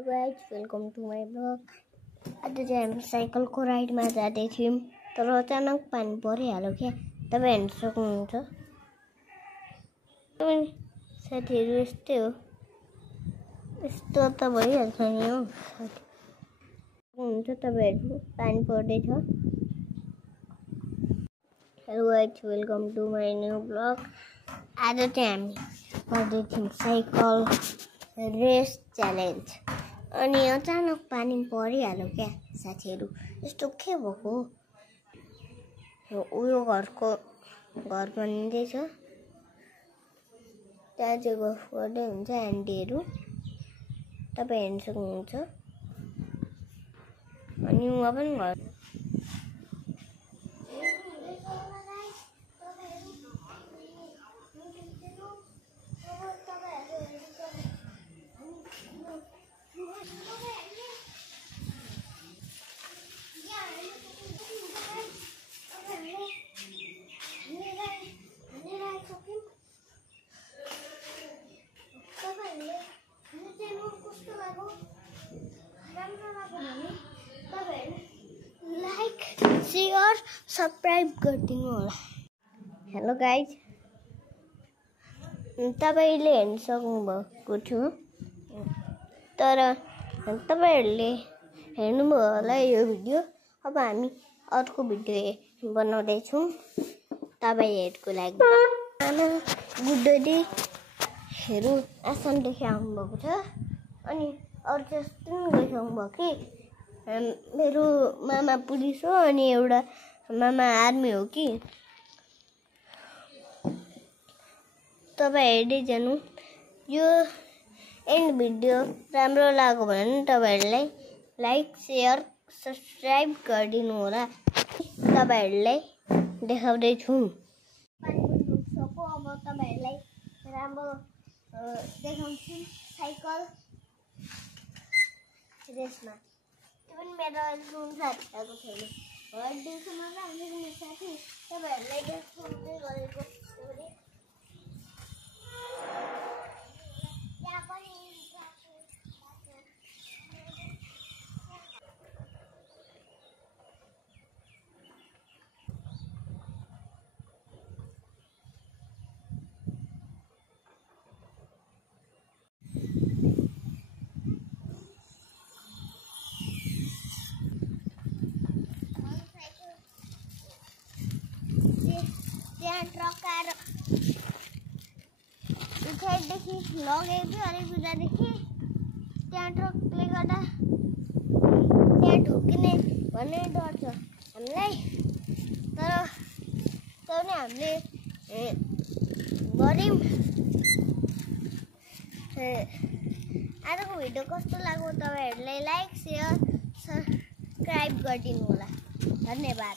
Hello guys, welcome to my blog. आज चाहिँ हामी साइकलको राइडमा जाँदै थियौँ, तर अचानक पानी परिहाल्यो क्या। तपाईँ हेर्न सक्नुहुन्छ। साथीहरू यस्तै हो, यस्तो त भइहाल्छ नि हो। हुन्छ तपाईँहरू, पानी पर्दैछ। Hello guys, welcome to my new blog. आज चाहिँ हामी गर्दै थियौँ साइकल रेस च्यालेन्ज। अनि अचानक पानी परिहाल्यो क्या साथीहरू। यस्तो के भएको? उयो घर बनिँदैछ, त्यहाँ चाहिँ गफ गर्दै हुन्छ आन्टीहरू, तपाईँ हेर्न सक्नुहुन्छ। अनि उहाँ पनि घर लाइक शेयर सब्सक्राइब गरिदिनु होला। हेलो गाइज, तपाईँले हेर्न सक्नुभएको थियो, तर तपाईँहरूले हेर्नुभयो होला यो भिडियो। अब हामी अर्को भिडियो बनाउँदैछौँ तपाईँहरूको लागि। गुड्डीहरू आसामदेखि आउनुभएको छ, अनि अरू जस्तो पनि गइसक्नु भयो कि। मेरो मामा पुलिस हो अनि एउटा मामा आर्मी हो कि। तपाईँ हेर्दै जानु। यो एन्ड भिडियो राम्रो लाग्यो भने तपाईँहरूलाई लाइक सेयर सब्सक्राइब गरिदिनु होला। तपाईँहरूलाई देखाउँदैछु। अब तपाईँहरूलाई राम्रो देखाउँछु साइकल रेसमा। त्यो पनि मेरो साथीहरूको छैन। दिउँसोमा त हामी मेरो साथी तपाईँहरूलाई देखाउँदै गरेको त्यहाँ ट्रक आएर पछाडिदेखि लगेको थियो। अलिक बुझादेखि त्यहाँ ट्रकले गर्दा त्यहाँ ठोकिने भन्ने डर छ हामीलाई। तर पनि हामीले गऱ्यौँ। आजको भिडियो कस्तो लाग्यो? तपाईँहरूलाई लाइक सेयर सब्सक्राइब गरिदिनु होला। धन्यवाद।